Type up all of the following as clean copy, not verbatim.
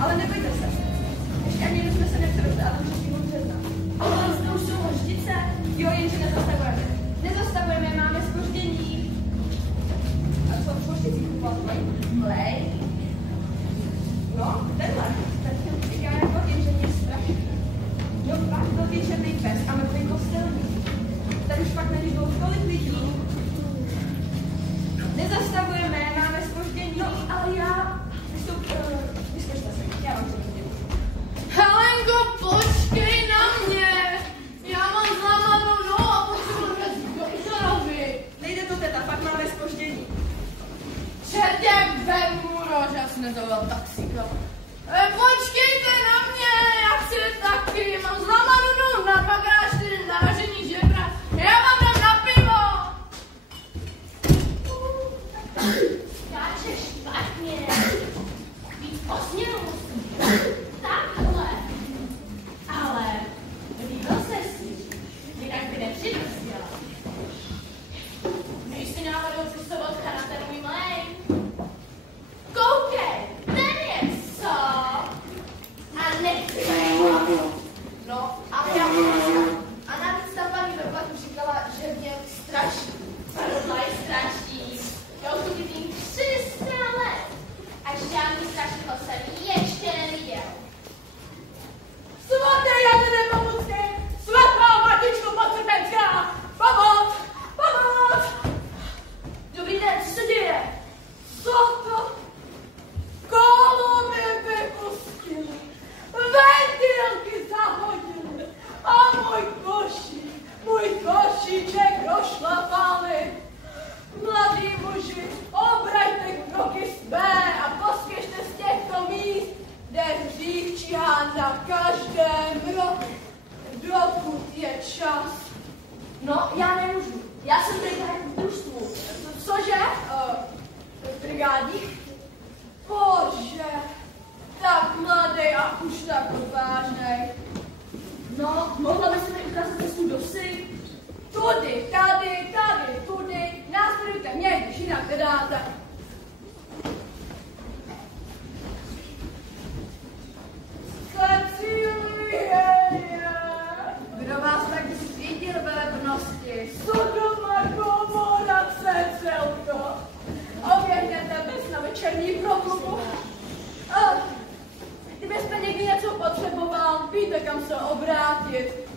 Ale nebojte se. Ještě ani jsme se nepřevezli, ale už ho března. Ale zde už jsou hořčice. Jo, jenže nezastavujeme. Nezastavujeme, máme zpoždění. A co v hořčici kupovat? Mlej? No, tenhle. Ten říká jako jenže mě strašný. No pak velký černý pes a mrtvý kostelník. Tady už pak není bylo tolik lidí. Nezastavujeme, máme zpoždění. No, ale já... Vyskočte se, já vám to děkuji. Helenko, počkej na mě! Já mám zlámanou nohu a potřebuji jezdit do Ižarovy. Nejde to, teta, fakt máme zpoždění. Čertě, vemu rož, já si nezavolal taxíka. Počkejte na mě, já chci jít taky, mám zlámanou nohu na 2x4 naražení žebra. Já vám dám na pivo! Skáčeš špatně. Víc osměru musíš. Takhle. Ale líbil se si. Jinak by nepřidostěla. Nejsi náhodou si Sobotka na ten můj mlej? Koukej, ten je co? A nechci. No, ale já mám. A navíc ta paní Verbaku říkala, že mě straší. Tohle je straší. Já už tu vidím 300 let. A žádný strašného jsem ještě neviděl. Svatý Jane Nepomucký, svatá Matičko Podsrpenská, pomoc, pomoc! Dobrý den, co se děje? Co to? Kolo mi vypustili, ventilky zahodili a můj košíček došlapali. Mladí muži, obraťte kroky své a pospěšte z těchto míst, kde hřích číhá na každém rohu, dokud je čas. No, já nemůžu. Já jsem brigádník v družstvu. Cože? Brigádník? Bože, tak mladý a už tak odvážnej. No, mohla by se mi ukázat cestu do vsi? Tudy, tady, tudy. Následujte mě, když jinak nedáte. Cecílie! Kdo vás tak svítil ve levnosti? Sodoma komora, Cecilko. Oběhněte bez na večerní proklubu. Kdybyste někdy něco potřeboval, víte, kam se obrátit.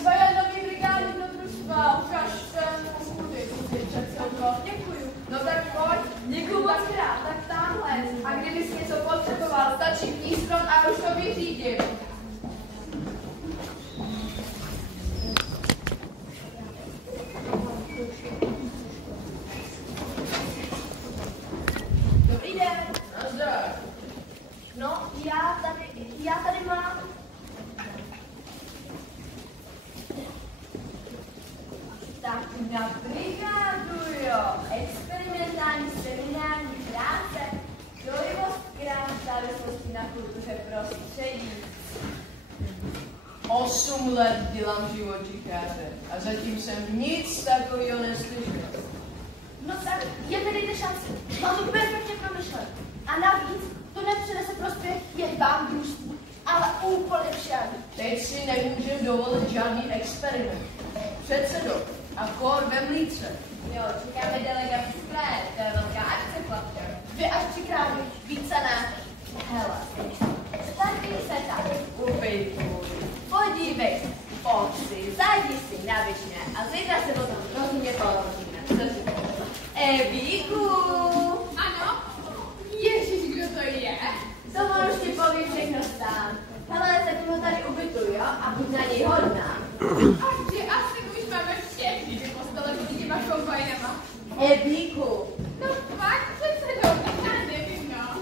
Svoje nový brigádní do družstva, ukažte mu kudy, Cecilko. Děkuju. No tak pojď. Děkuju moc krát, tak tamhle. A kdybys něco potřeboval, stačí písknout a už to vyřídím. Dobrý den. Nazdar. No, já tady mám... Tak na brigádu, jo. Experimentální seminární práce, dojvost krám závislosti na kultuře prostředí. 8 let dělám živočikáře a zatím jsem nic takového neslyšel. No tak, jen mi dejte šanci. Mám to perfektně promyšlen. A navíc to nepřinese prospěch jen vám družstvu, ale úplně všem. Teď si nemůžem dovolit žádný experiment. Předsedo, a kor ve Mlíce. Jo, čekáme delegaci z kraje, to je velká akce, chlapče. 2 až 3krát více ne. Hele, tady se tam ubytuj. Podívej se, pojď si, zajdi si na višně a zítra se potom rozumně položíme. Cože? Evíku! Ano? Ježíš, kdo to je? To on už ti poví všechno sám. Hele, tak ho tady ubytuj, jo? A buď na něj hodná. Ach, že asi už máme všechny, že postele s těma kombajnama. Evíku! No fakt, předsedo, tak já nevím, no.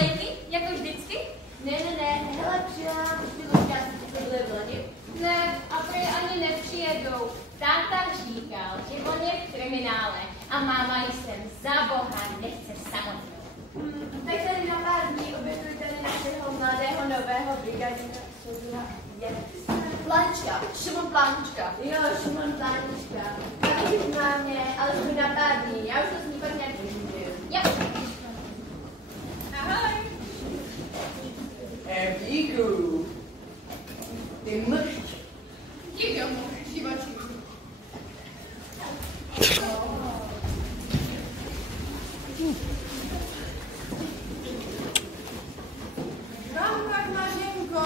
Nejdy, jako vždycky? Ne, hele, přijela nám už ty loďáci, co byly v loni. Ne, a prý ani nepřijedou. Táta říkal, že on je v kriminále a máma ji sem za boha nechce samotnou. Tak tady na pár dní obětujte mi našeho mladého nového brigadníka Soudruha Jens. Plánička, Šimon Plánička. Jo, Šimon Plánička. Já bych znám mě, ale už na pár dní. Já už to s ní pak nějak nežiju. Ahoj. Díku. Ty mršť. Díky, živočí. Ramka, Mařenko,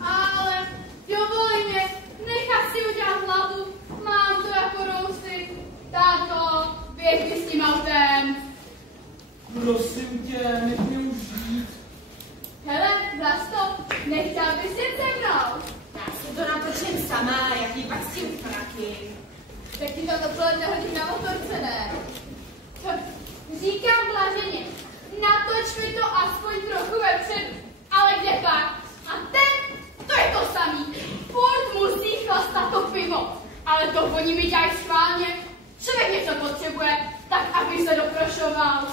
ale dovolí mě nechat si udělat hlavu. Mám to jako rousy. Táto, běž mi s tím autem. Prosím tě, nech mě už žít. Hele, Vlasto, nechtěl bys jet se mnou? Já si to natočím sama, jaký pak s tím fraky. Tak ti to dopoledne hodím na motorce, ne? Říkám blaženě, natoč mi to aspoň trochu vepředu. Ale kde pak? A ten, to je to samý. Furt musí chlastat to pivo. Ale to oni mi dělají schválně. Člověk něco potřebuje, tak aby se doprošoval.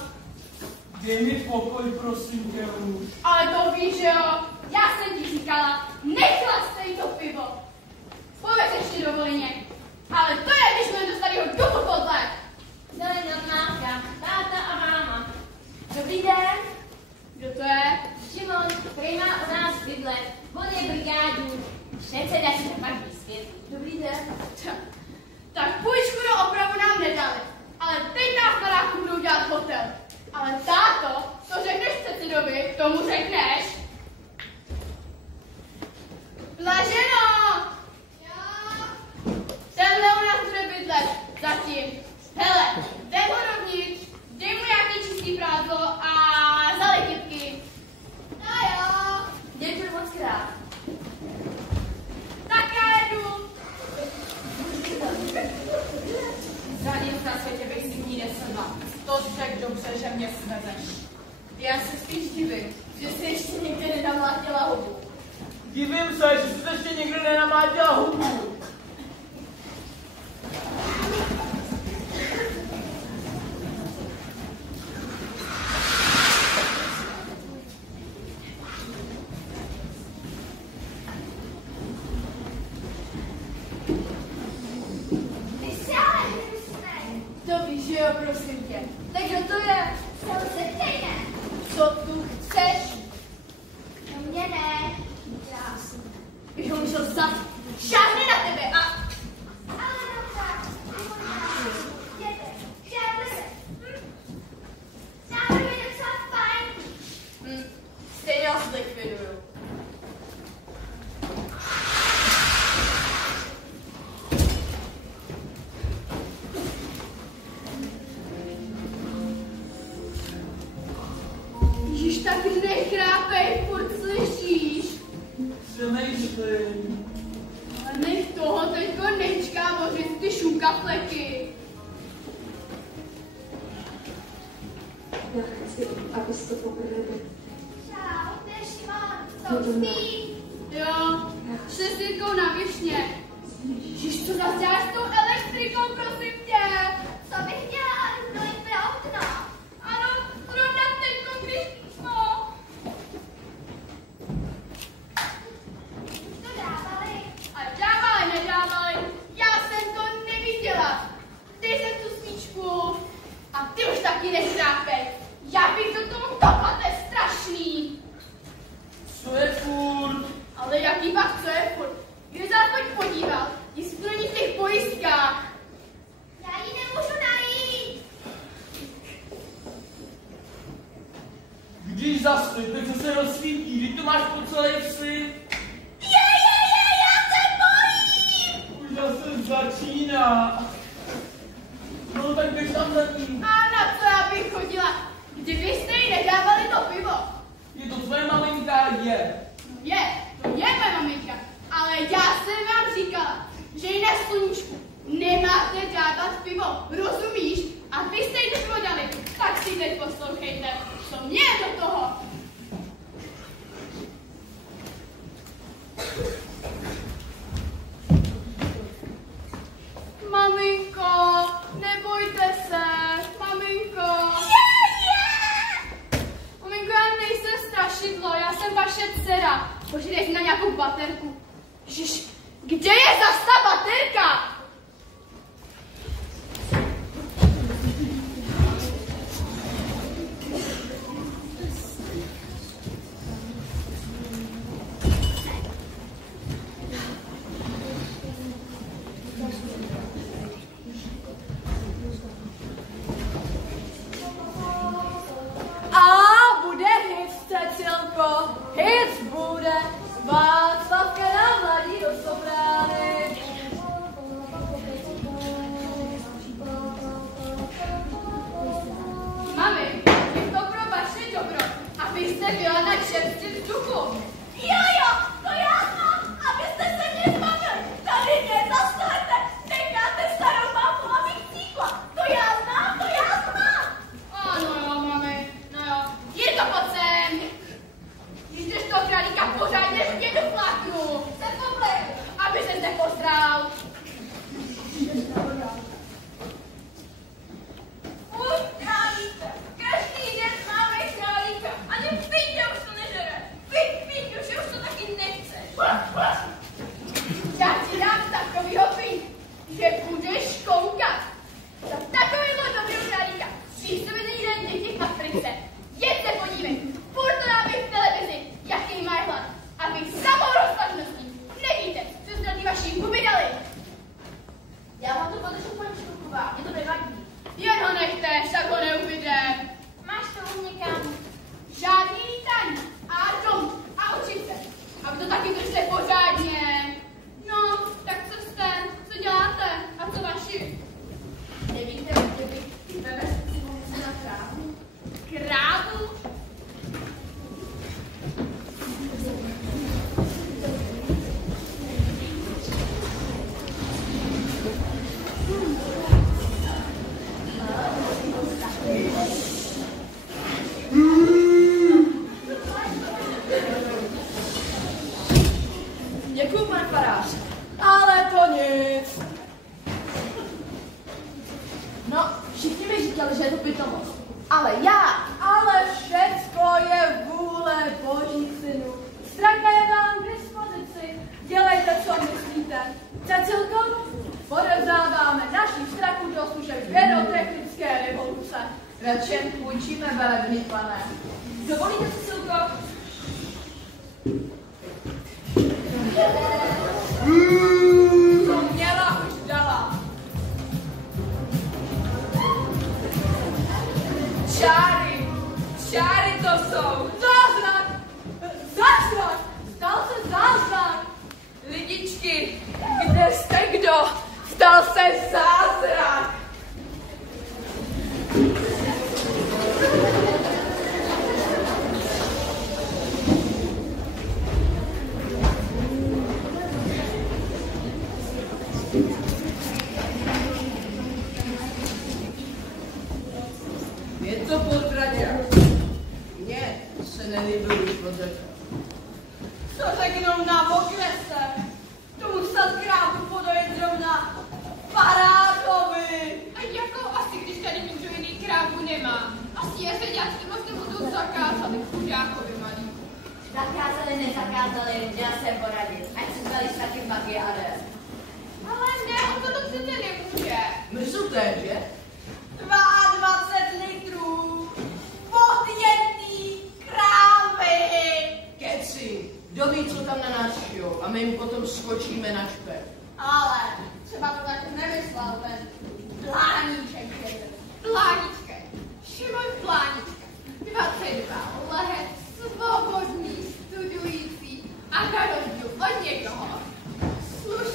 Dej mi pokoj, prosím tě už. Ale to víš, že jo? Já jsem ti říkala, nechlastej to pivo. Povedz ještě dovoleně. Ale to je, když jsme do starého dubu podle. Zelená máka, táta a máma. Dobrý den. Kdo to je? Šimon, který má u nás bydlet. On je brigádní. Předseda si to pak vysvětlí. Dobrý den. Tak půjčku do opravu nám nedali. Ale teď nás v baráku budou dělat hotel. Ale táto, to řekneš předsedovi, tomu řekneš. Blaženo! Jo? Tenhle u nás bude bydlet. Zatím. Hele, jdem ho dovnitř, dej mu nějaký čistý prádlo a zalej kytky. No jo. Děkuji moc krát. Tak já jedu. Za nic na světě bych si v ní nesedla. To řek dobře, že mě svezeš. Já se spíš divím, že jsi ještě nikdy nenamlátila hubu. Divím se, že jsi ještě někdo nenamátila hubu. To víš, že jo, prosím tě. Tak kdo to je? Jsem se ptejne. Co tu chceš? No mě ne. Já jsem. Bych ho musel vzat. Šáhni na tebe a... Ale no tak, jděte, žádne se. Návrh je docela fajn. Stejně vás zlikviduju. Ježiš, tak nechrápej, furt slyšíš. Přemýšlím. Ale nech toho teďko nečká, bořit ty šunkafleky. Já chci, abys to poprvé byl. Čau, to je Šimon, to spí. Jo, s sestyrkou na Višně. Ježiš, co zase děláš s tou elektrikou, prosím tě? Co bych dělala, dojít pro okno. Ano, zrovna teďko, když... No. To dávali. A dávali, nedávali, já jsem to neviděla. Dej sem tu svíčku. A ty už taky nestrápej. Já bych do toho kopla, to je strašný. Co je furt? Ale jaký pak, co je furt? Kdyby se aspoň podíval, jestli to není v těch pojistkách. Já ji nemůžu najít. Když zasli, tak se rozsvítí, když to máš po celé vsi. Já se bojím. Už zase začíná. No tak běž tam za ním. A na co já bych chodila? Kdybyste jí nedávali to pivo. Je to tvoje maminka, je. Je, to je moje maminka. Ale já jsem vám říkala, že i na sluníčku nemáte dávat pivo, rozumíš? A vy jste jí to pivo dali, tak si teď poslouchejte, co mě je do toho. Maminko, nebojte se, maminko. Maminko, já nejsem strašidlo, já jsem vaše dcera. Požijte si na nějakou baterku. Ježiš, Gdzie jest zaś ta baterka? A bude hit, Cecilko, hit bude. Václavka nám mladí do sobrány. Mami, je to pro vaše dobro, abyste byla na čerstvém vzduchu. Jo, to já znám, abyste se mě zbavili. Tady nezastanete, necháte starou mámu, abych cíkla. To já znám. Ano jo, mami, no jo. Je to pojď sem. Když jdeš toho králíka pořádně ruky do fláknu. Se poblej. Aby se zde postral. Už králíka. Každý den máme králíka. Ani Pindě už to nežere. Pindě už to taky nechce. Já ti dám takovýho pin, že budeš koukat. Za takovýhle dobrý králíka. Víš, co by nejde těch v Africe. Jeďte podívej. Furt to dáme v televizi, jaký má hlad. Abych samou rozpadností. Nevíte, co jste na ty vaší huby dali. Já vám to podržu paničku, Kuba. Mě to nevadí. Jen ho nechte, však ho neuvidím. Máš to někam? Žádný lítání. A dom. A učit se. Aby to taky držte pořádně. No, tak co jste? Co děláte? A co vaši? Nevíte, kde bych ve vesnici mohla na krávu? Krávu? Děkuju, pane farář. Ale to nic. No, všichni mi říkali, že je to pitomost. Ale všecko je vůle Boží synu. Straka je vám k dispozici. Dělejte, co myslíte. Cecilko, podevzáváme naší straku do služeb pyrotechnické revoluce. Radši půjčíme velebný, pane. Dovolíte, Cecilko? Co měla, už dala. Čáry to jsou. Zázrak! Zázrak! Stal se zázrak! Lidičky, kde jste kdo? Stal se zázrak. Je to podradě. Mně se nelíbil už od začátku. Co řeknou na okrese? To musel krávu podojit zrovna Farářovi. A jakou asi, když tady nikdo jiný krávu nemá? Asi je zeďáci moc nebudou zakázali chudákovi malý. Zakázali, nezakázali, měla jsem poradit. Ať se zvali taky Magie a Des. Ale ne, on to přece nemůže. Mrzuté, že? 22 litrů podjetý krávy. Keci, kdo ví, co tam na nás šijou a my jim potom skočíme na špek. Ale třeba to tak nemyslel ten Pláníček. Plánička. Šimon Plánička. 22 let, svobodný, studující a na rozdíl od někoho. Slušný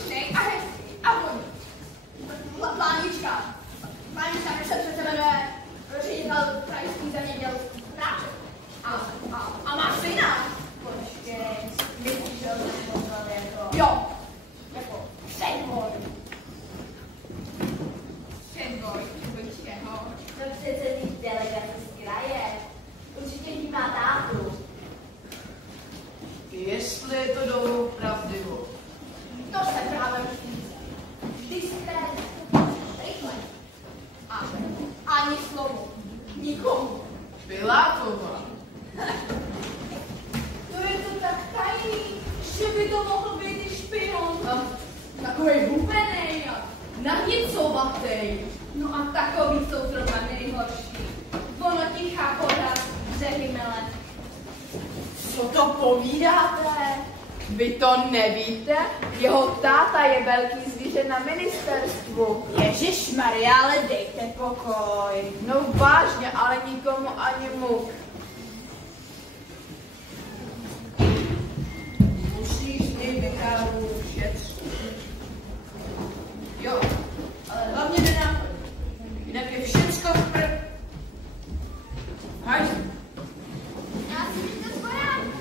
nahnicovatej. No a takový jsou zrovna nejhorší. Ono tichá voda, břehy mele. Co to povídáte? Vy to nevíte? Jeho táta je velký zvíře na ministerstvu. Ježišmarja, ale dejte pokoj. No vážně, ale nikomu ani muk. Musíš z něj Michalu šetřit. Jo, ale hlavně nenápadně. Jinak je všecko Hajď. Já si mi to zborám.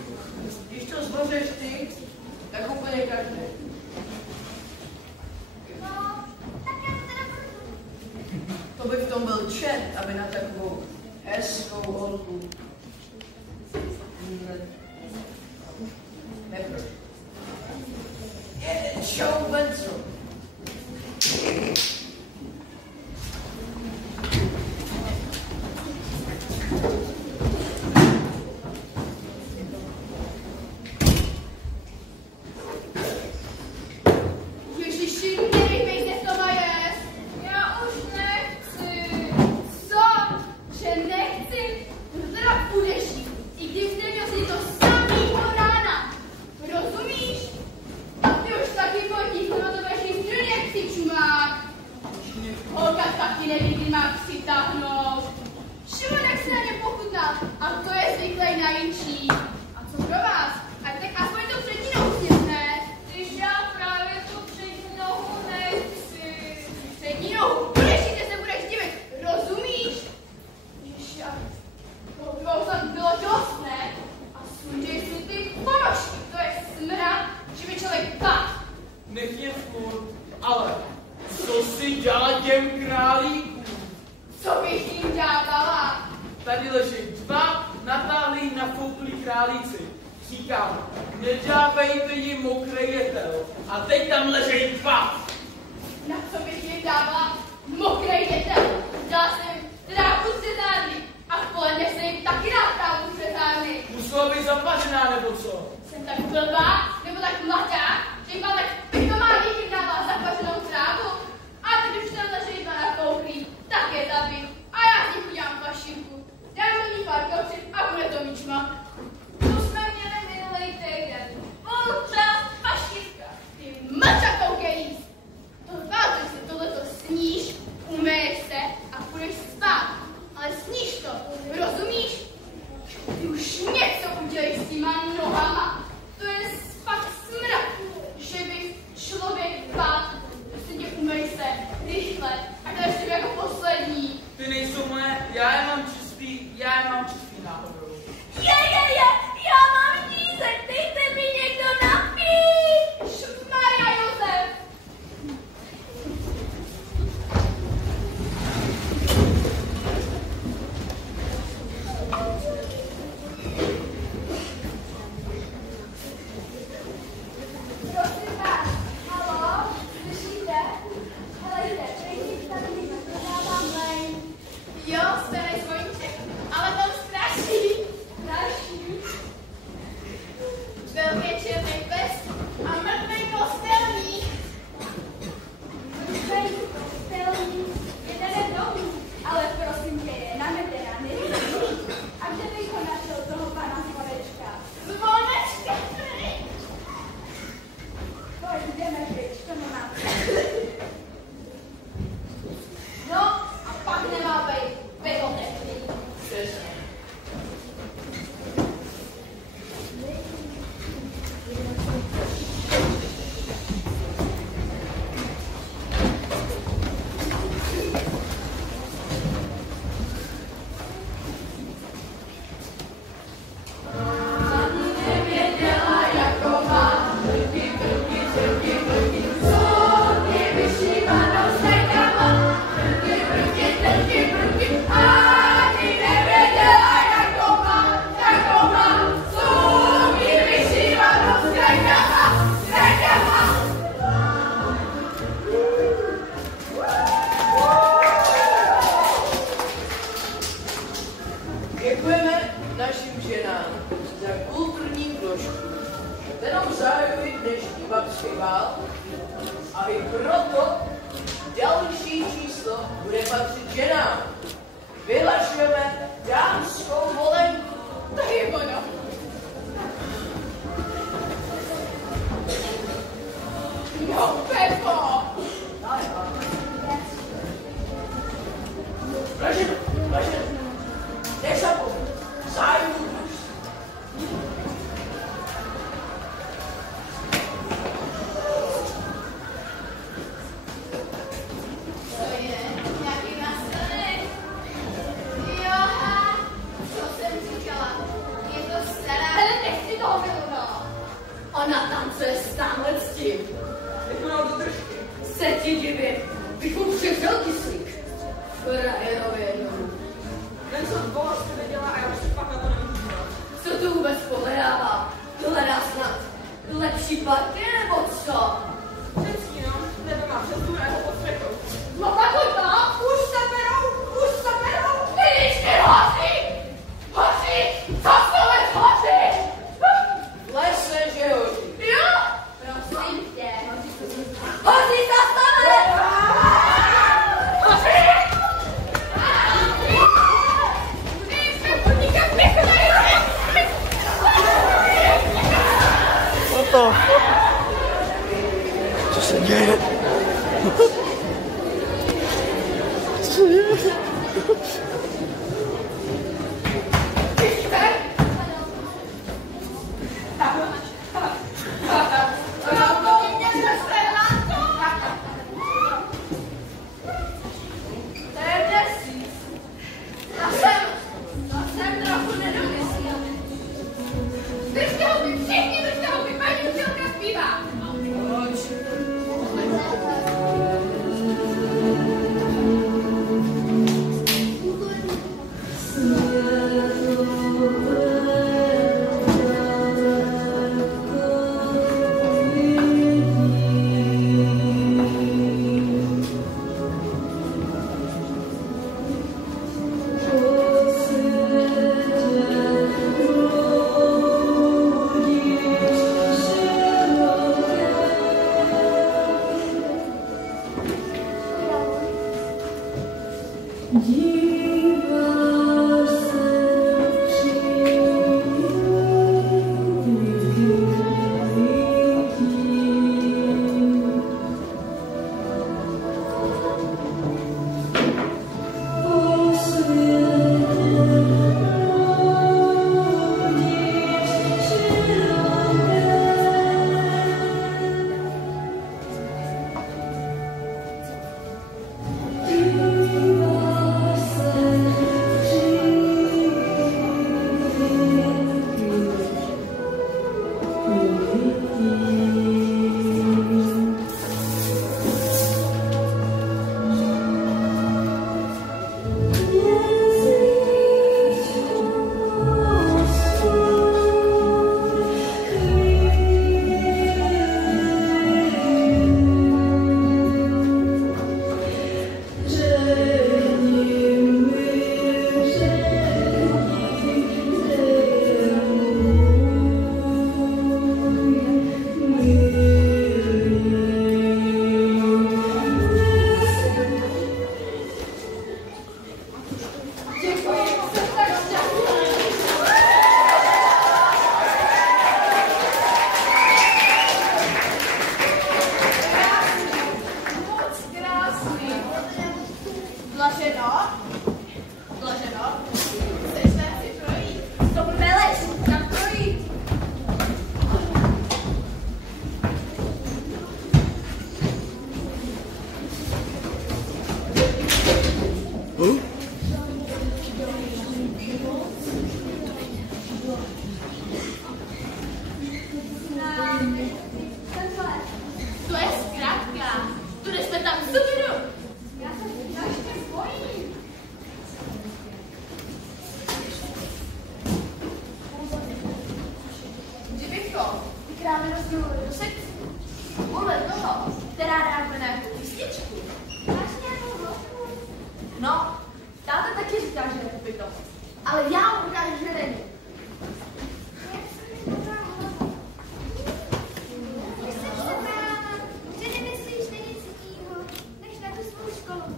Když to zbořeš ty, tak úplně každý. No, tak já to teda budu. To by v tom byl čet, aby na takovou hezkou holku neprošel. Jeden šoubenco. Ježiši, nedej se to jíst. Já už nechci. Co? Že nechci? No teda půjdeš jít. I když neměl si to samýho rána. Rozumíš? A ty už taky potíš, no to budeš jít stejně jak si čumák. Holka taky neví, kdy má přitáhnout. Šimonek se na ně pochutnal. A to je zvyklý na jinčí. A co pro vás? A tak aspoň to předtím neusněte. Když já právě tu přední nohu nechci. Přední nohu? Určitě se budeš divit. Rozumíš? Ježiši, to tam bylo dost, ne? A sundej si ty ponožky. To je smrad, že by člověk bát. Nech mě furt, ale co si dělá těm králíkům? Co bych jim dávala? Tady leží dva natáhlí nafouklí králíci. Říkám, nedělávejte jim mokrý jetel. A teď tam leží dva. Na co bych jim dávala mokrý jetel? Dala jsem trávu z řezárny a v poledne se jim taky dá trávu z řezárny. Musela být zapařená nebo co? Jsem tak blbá, nebo tak mladá, že jim tak pitománě jim dává zapařenou trávu. A teď už tam začali dva nafouklí, tak je zabít. A já z nich udělám pašinku. Dám do ní pár kopřit a bude to míčma. To jsme měli minulý týden. Polčas pašivka. Ty mlča koukej jíst. To vážeš si tohleto sníš, umeješ se a půjdeš spát. Ale sníš to, rozumíš? Ty už něco udělej s těma nohama. To je fakt smrad, že by člověk bát. Prostě umej se, rychle. A to ještě jako poslední. Ty nejsou moje, já je mám čistý náhodou. Já mám dízek, dejte mi někdo napít. Šutmaria Josef. Prosím vás, haló, slyšíte? Helejte, přejdite tady mi prodávám lejn. Jo, starý zvoníček, ale to straší. Další. Byl černý pes a mrtvý kostelník. Mrtvej kostelní jeden domů, ale prosím tě, je na veterány. A kde bych ho našel, toho pana Zvonečka? Zvonečka. Pojď, jdeme pryč, to nemá. No, a pak nemá být otevřený. Přesně. Děkujeme našim ženám za kulturní vložku, kterou zahajuji dnešní babský bál a i proto Další číslo bude patřit ženám. Vyhlašujeme dámskou volenku. To je ono. Jo, Pepo! Blaženo, nezapomeň, zájmu máš. To je nějaký nastanek. Joha, co jsem říkala? Je to stará. Ale nechci toho Miluna. Ona tancuje stále s tím. Vykonal do držky. Se ti divím. Bychom převřel kyslík. Frajerovi jednomu. Ten, co vola sebe dělá a já už se fakt na to nemůžu dělat. Co tu vůbec pohledává? Dohledá snad lepší party nebo co? Přesně, no. Tebe má přes tu jeho pod střechou. No tak to, už se berou. Vidíš, ty hoří! Co s toho hoří? Lese, že hoří. Jo? Prosím tě. Hoří zastavili! Hoří! Co se děje? Co se děje? dáme rozdělovat do sekcí. Podle toho, která dáme na jakou písničku. Máš nějakou hostku? No, táta taky říká, že je pitomost. Ale já mu ukážu, že není. Jak se mi to dá hlava? Jsi se bála, že nemyslíš na nic jiného, než na tu svou školu.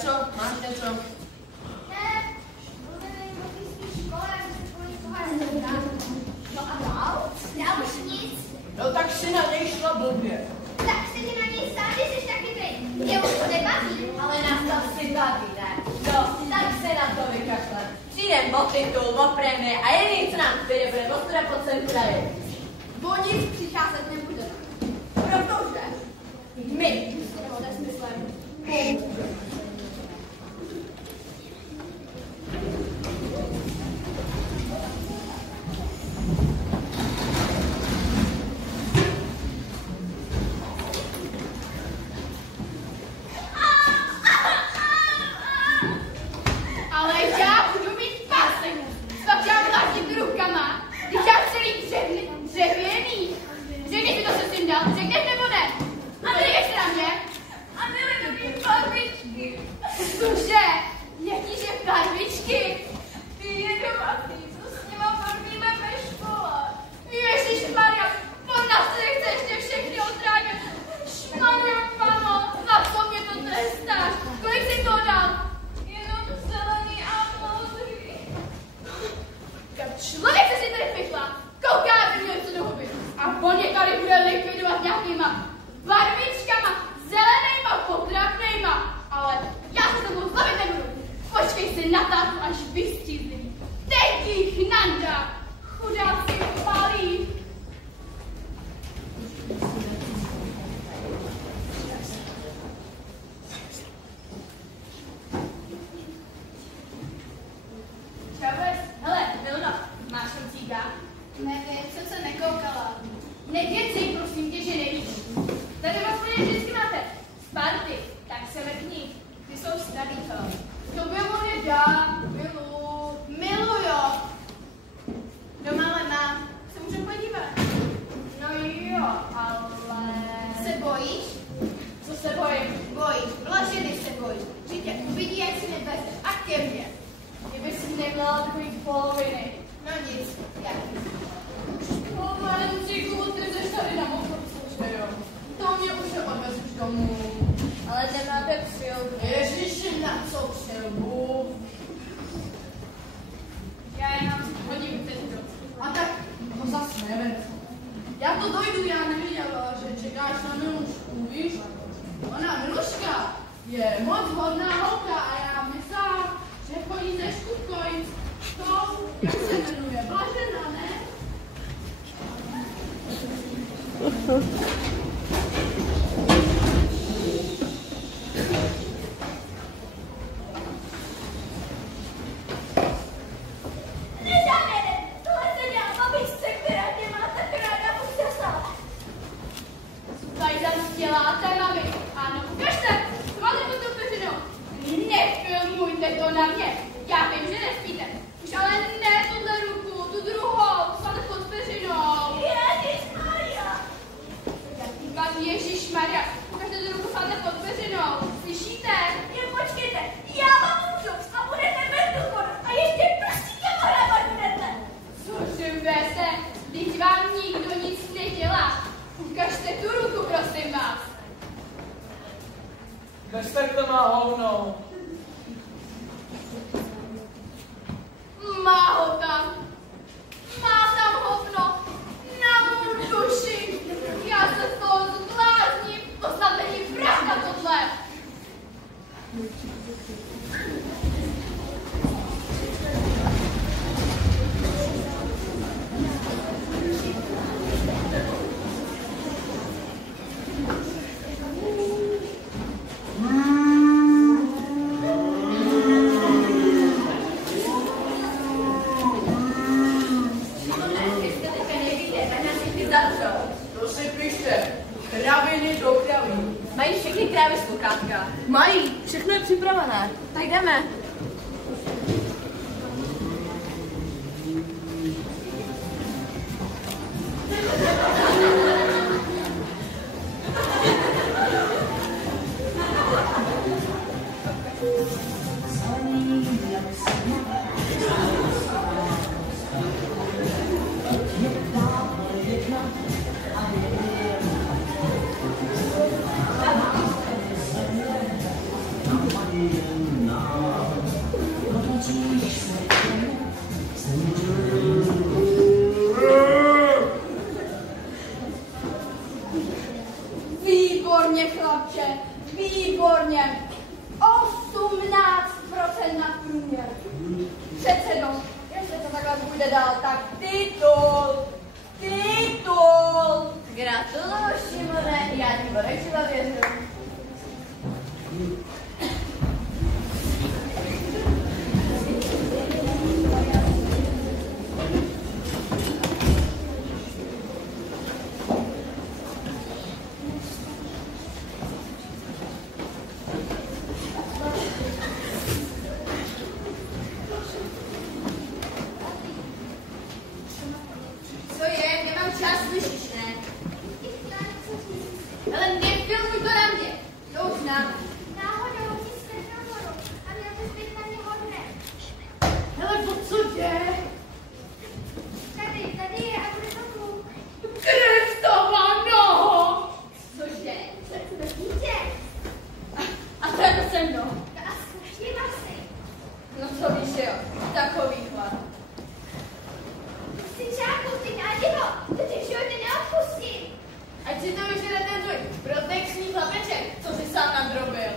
něco? Máš něco? Ne, mluvím o té svý škole, že se kvůli pohádám. No a dál? Dál už nic. No tak si na něj šla blbě. Tak se ti na něj stát, že jsi taky pryč. Mě už to nebaví. Ale nás to si baví, ne? No, tak se na to vykašlem. Přijdem o titul, o prémie a jediný, co nám zbyde, bude ostra po celém kraji. O nic přicházet nebude. Protože my s tím nesmyslem pomůžeme. Ale já budu mít pásek. Pak já vládím rukama. Když já celý dřevěný. Řekni mi to, co jsi jim dal. Řekneš nebo ne? A ty jdeš na mě. A byly nový barvičky. Cože? Jakýže barvičky? Ty jedovatý, co s nima barvíme ve škole? Ježišmarja, po nás se chce ještě všechny odrážet. Šmarja, pano, za co mě to trestáš? Kolik jsi to dal? Jenom zelený a modrý. Člověk se si tady pichla, kouká by měl co do huby. A on je tady bude likvidovat nějakýma barvičkama, zelenýma, potravnýma. Ale já se tomu zbavit nebudu. Počkej si na tátu, až vystřízlivý. Teď jich nandá. Chudáci malí. Čavres, hele, Milno, máš tam cíka? Nevím, jsem se nekoukala. Nekecej, prosím tě, že nevíš. Tady vás vždycky máte Sparty, tak se lekni. Ty jsou starý, co? To by mu nedá, milujo. Doma ale mám, se můžeme podívat. No jo, ale... Se bojíš? Co se bojím? Bojíš, Blaženy se bojíš. Říkaj, uvidí, jak si nebeze. A ke mně. Kdyby si neměla takový poloviny. No nic, jaký. Pomalenčíku, ty jdeš tady na motorku, že jo? To mě už neodvezeš domů. Ale nemáte přilbu. Ježiši, na co přilbu? Já jenom hodím teď. A tak, to zas nevím. Já to dojdu, já neviděla, že čekáš na Milušku, víš? Ona Miluška je moc hodná holka a já myslím, že chodí ze Škutkovic. To, jak se jmenuje, Blažena, ne? Nezávěrem, tohle se dělá babičce, která tě má tak ráda usnesala. Tady tam děláte, mami. Ano, ukažte, co máte pod tou peřinou. Nefilmujte to na mě. Já vím, že nespíte. Už ale ne tuhle ruku, tu druhou, co máte pod peřinou. Ježišmarja. Já říkám Ježišmarja, ukažte tu ruku, co máte pod peřinou. Slyšíte? Jen počkejte, já vám můžu a budete bez důchodu a ještě prstíkem ohrávat budete. Cože vůbec, teď vám nikdo nic nedělá. Ukažte tu ruku, prosím vás. Nestrkte má hovno. Má ho tam. Má tam hovno. Na mou duši. Já se z toho zblázním. To snad není pravda tohle. To si pište. Kraviny do kraví. Mají všechny krávy sluchátka. Mají, všechno je připravené. Tak jdeme. Yeah. Výborně, chlapče, výborně. 18% nad průměr. Přece no, jestli to takhle půjde dál, tak titul. Gratuluju, Šimone, já ti bodečila věřu. Co je? Nemám čas, slyšíš, ne? Ale nefilmuj to na mě. To už znám. Náhodou ti skrkl vodu a měl bys být na mě hodné. Hele, o co jde? Tady je a bude to kluk. Kristová noho! Cože? Co chcete dítě? A to je to se mnou. To a strašně masy. No co víš, jo? Takový chlap. Syčáku, ty nádivo, to ti v životě neodpustím. Ať si to vyžere ten tvůj protexní chlapeček, co si sám nadrobil.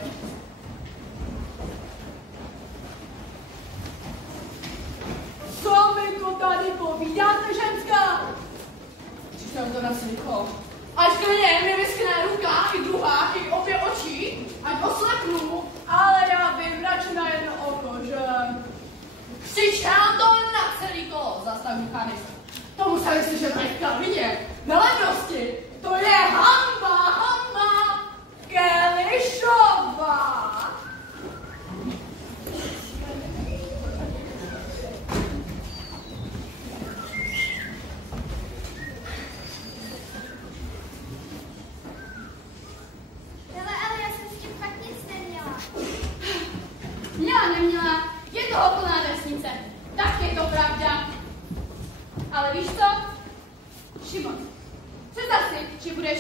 Co mi to tady povídáte, ženská? Či jsem to naslychal. Až klidně mi vyskne ruka, i druhá, i obě oči, ať poslechnu. Ale já vím, radši na jedno oko, že? Křičel to na celý kolo, zastav mechanist. To museli slyšet i v kabině. Velebnosti, to je hamba. Kelišová. Hele, ale já jsem s tím fakt nic neměla. Neměla, je toho plná vesnice. Tak je to pravda. Ale víš co? Šimon, představ si, že budeš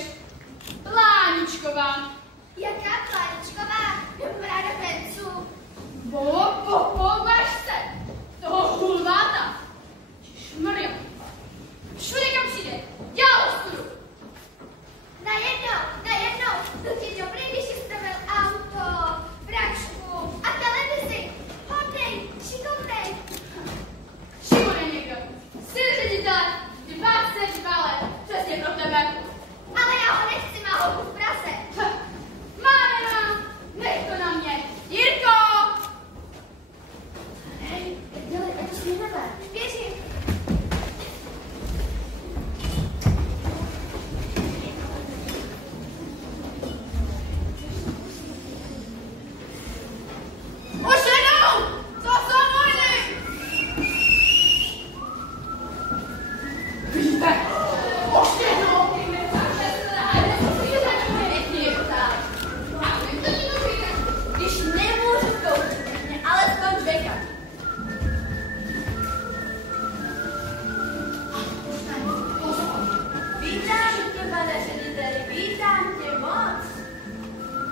Pláničková. Jaká pláničková? Dobrá do penců. Máš se toho hulváta. Ježišmarja. Všude kam přijde, dělá ostudu. Najednou, to ti dobrý, když jsi spravil auto, pračku a televizi. Hodnej, šikovnej. Šimon je někdo. Syn ředitele, 22 let, přesně pro tebe. Ale já ho nechci, má holku v prase. Máme, nech to na mě. Jirko! Hej, dělej, ať to směřeme. Věřím. Už jedou! To jsou oni! Víte, už jedou! Když nemůžu kouřit, mě alespoň čekat. Vítám tě, pane řediteli, vítám tě moc.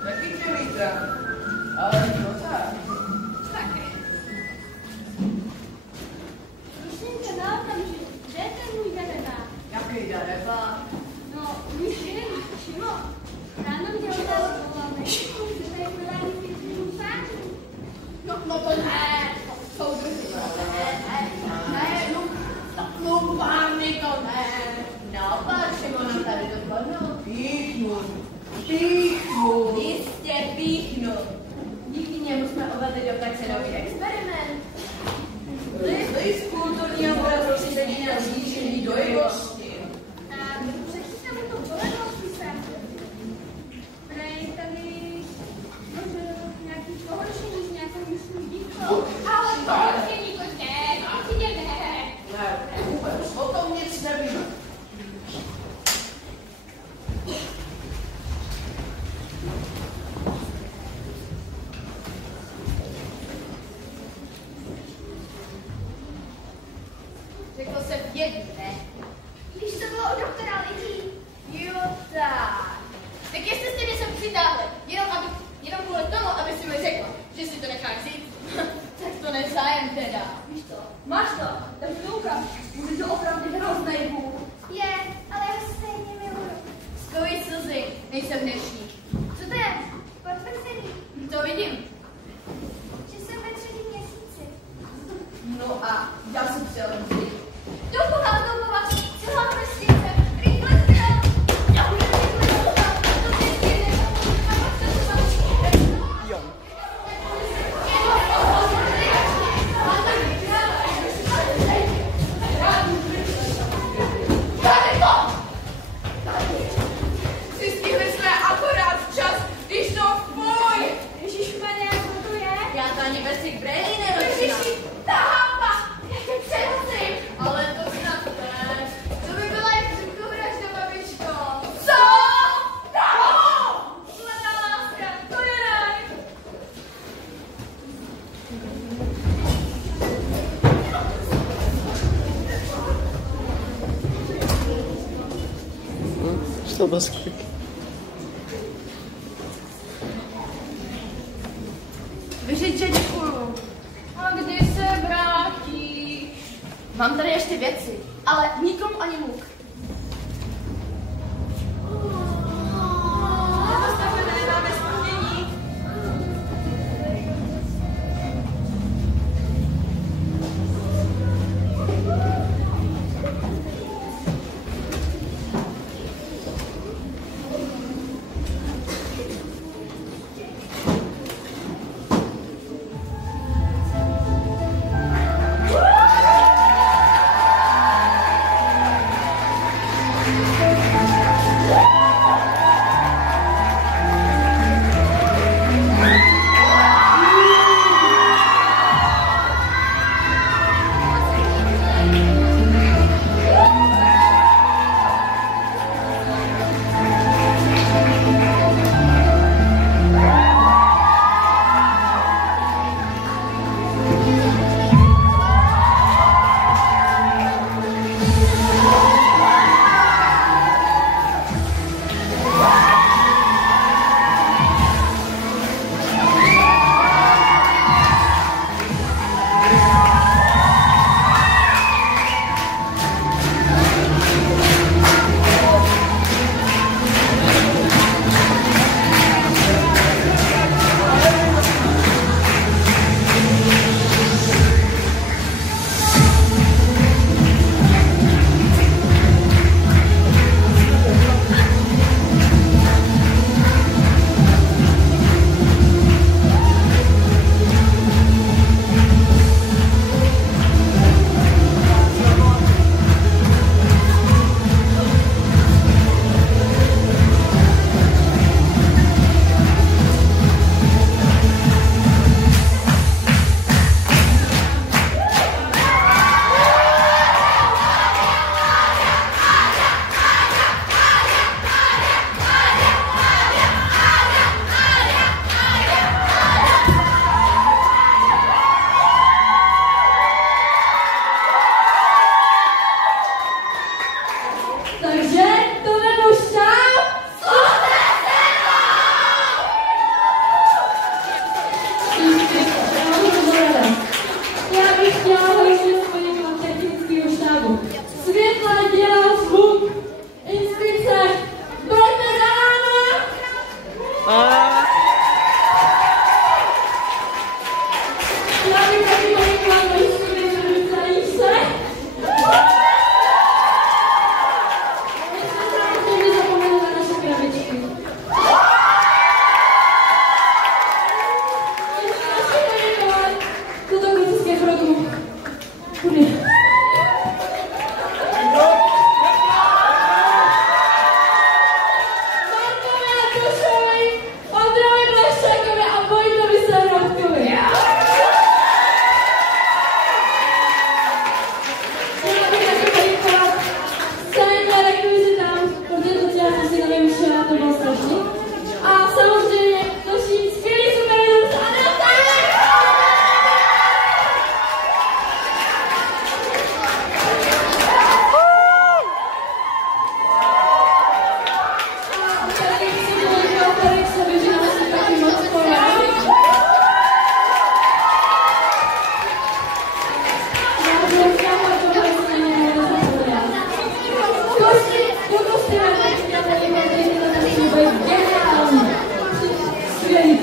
Taky tě vítám. Ale co tak? Prosím tě, na okamžik, kde je ten můj darebák? Jaký darebák? No, můj syn, Šimo. Ráno mě udělal voláme, že tady prodání pěkný sáčů. No to ne, soudruzi. Ne, no, takovou párny to ne. Naopak, Šimona tady dopadnou. Píchnu. Jistě píchnu. Díky němu jsme uvedli do praxe nový experiment. List kulturního boje si sedí na zvýšení dojivosti. Tak, přečtěte mu to povedlo, jsem. Prej tady, może nějaký pohoršení s nějakou myslí dívkou. Ale pohoršení to ne, určitě ne. Ne, vůbec, o tom nic nevím. nejsem dnešní. Co to je? Potvrzení. To vidím. Že jsem ve třetím měsíci. No a já si přijel vzít. Dokola, celá vesnice, rychle zbyl. Já budu rychle dostat, to zjistím, Jo. Zjistili jsme akorát včas, když to fuj! Ježišmarja, co to je? Já to ani bez těch brejlí neročínám. Ježiši, ta hampa, jaké přenosy. Ale to snad ne. To by byla jak vzduchovražda, babičko. Co? Támo! Zlatá láska, to je ráj. Co to skvělé. Vyřiď, že děkuju. A kdy se vrátíš? Mám tady ještě věci, ale nikomu ani muk. Nezastavujeme, máme zpoždění.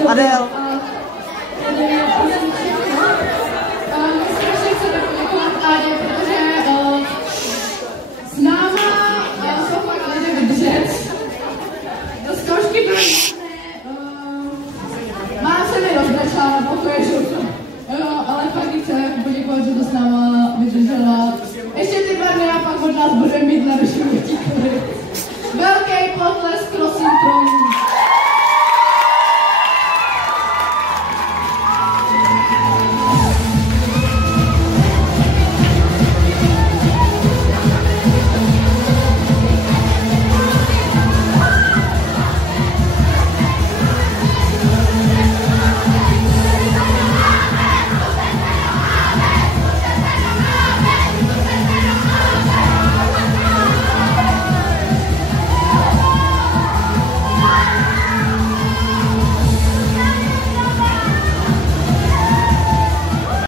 Adel. Strašně chceme poděkovat Ádě, protože s náma jsou fakt lidé vydržet. Zkoušky byly má se mi rozbrečela na pokoje, ale fakt chci poděkovat, že to s náma vydržela. Ještě ty 2 dny a pak od nás budeme mít na rušení. Velký potlesk